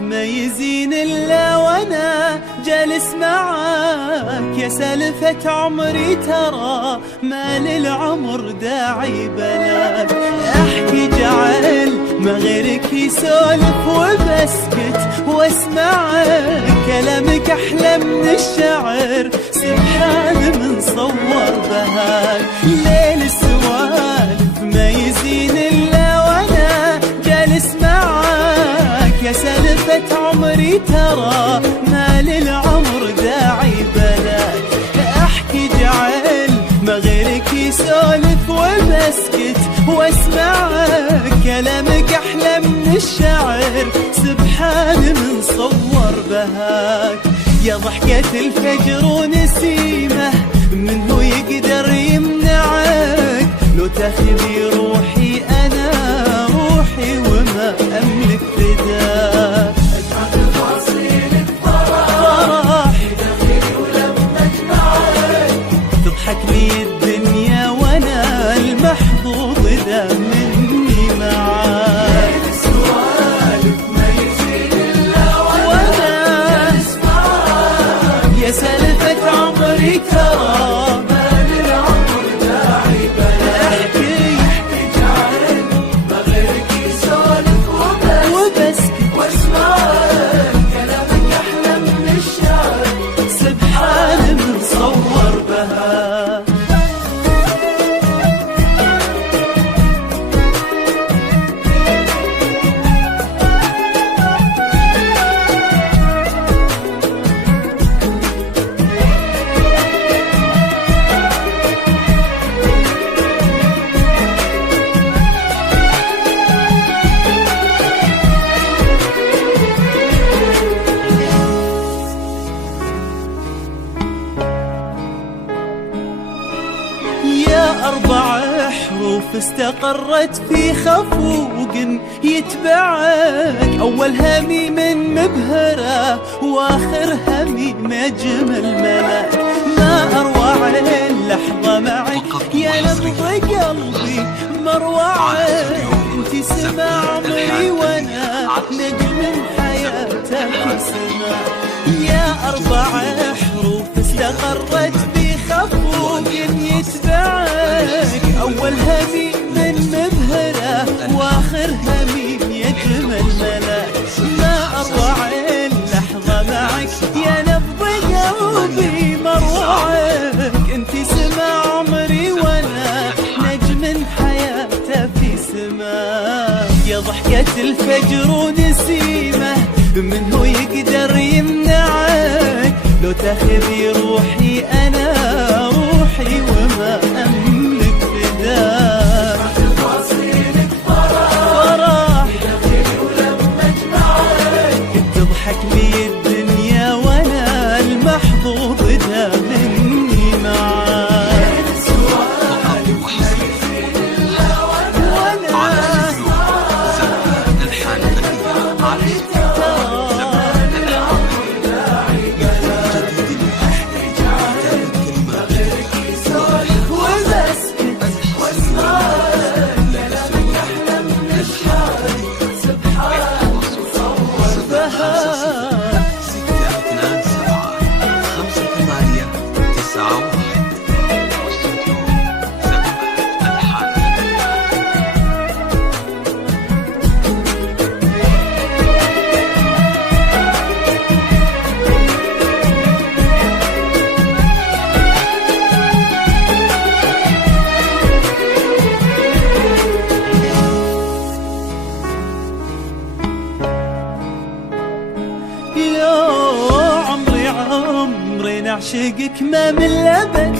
ما يزين إلا وأنا جالس معاك. يا سالفة عمري ترى ما للعمر داعي بلاك. أحكي جعل ما غيرك يسولف وبسكت واسمعك. كلامك أحلى من الشعر سبحان من صور بهاك. ليل السوالف ما يزين إلا وأنا جالس معاك. يا سالفة عمري ترى ما للعمر داعي بلاك. أحكي جعل ما غيرك يسولف وبسكت واسمعك. كلامك أحلى من الشعر سبحان من صور بهاك. يا ضحكة الفجر ونسيمه من هو يقدر يمنعك. لو تاخذي روحي أنا روحي وما أملك فداك. أجمع تفاصيلك فرح يدخلي ولما أجمعك. تضحك لي الدنيا وأنا المحظوظ إذا مني معاك. ليل السوالف ما يزيد إلا وأنا جالس معاك. يا سالفة عمري ترى ما للعمر داعي بلاك. احكي جعل ما غيرك يسولف وبسكت واسمعك. كلامك أحلى من الشعر سبحان من صور بهاك. يا 4 حروف استقرت في خفوق يتبعك. أول همي من مبهرة واخر همي مجمل ملاك. ما أروع اللحظة معك يا نبض قلبي مروعك. انتي سما عمري وانا نجم حياتك سما. يا 4 حروف استقرت في خفوق يتبعك. أول همي من مبهرة واخر همي يجمل ملاك. ما أروع اللحظة معك يا نبض قلبي مروعك. انتي سما عمري وانا نجم حياته في سما. يا ضحكة الفجر ونسيمه من هو يقدر يمنعك. لو تاخذي روحي أنا روحي وما أملك فداك. تفاصيلك فرح يدخلي ولما أجمعك. تضحك لي الدنيا وأنا المحظوظ إذا مني معاك. ليل السوالف ما يزيد إلا وأنا أعشقك ما من الأبد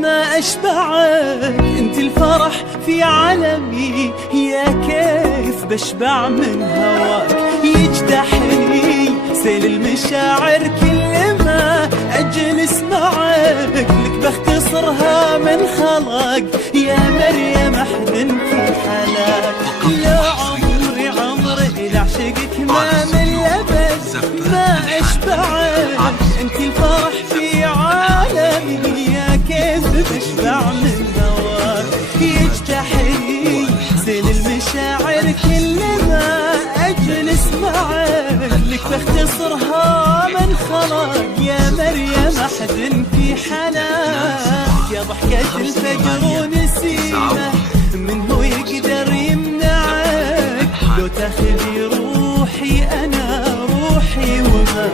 ما أشبعك. انت الفرح في عالمي يا كيف بشبع من هواك. يجتاحني سيل المشاعر كل ما أجلس معك. لك بختصرها من خلق يا مريم أحد في حلاك. يا عمري عمري لعشقك ما من الأبد ما أشبعك. انت الفرح في عالمي يا كيف بشبع من هواك. يجتاحني سيل المشاعر كل ما أجلس معك. لك بختصرها من خلق يا مريم أحد في حلاك، يا ضحكة الفجر ونسيمة من هو يقدر يمنعك، لو تاخذي روحي أنا روحي وما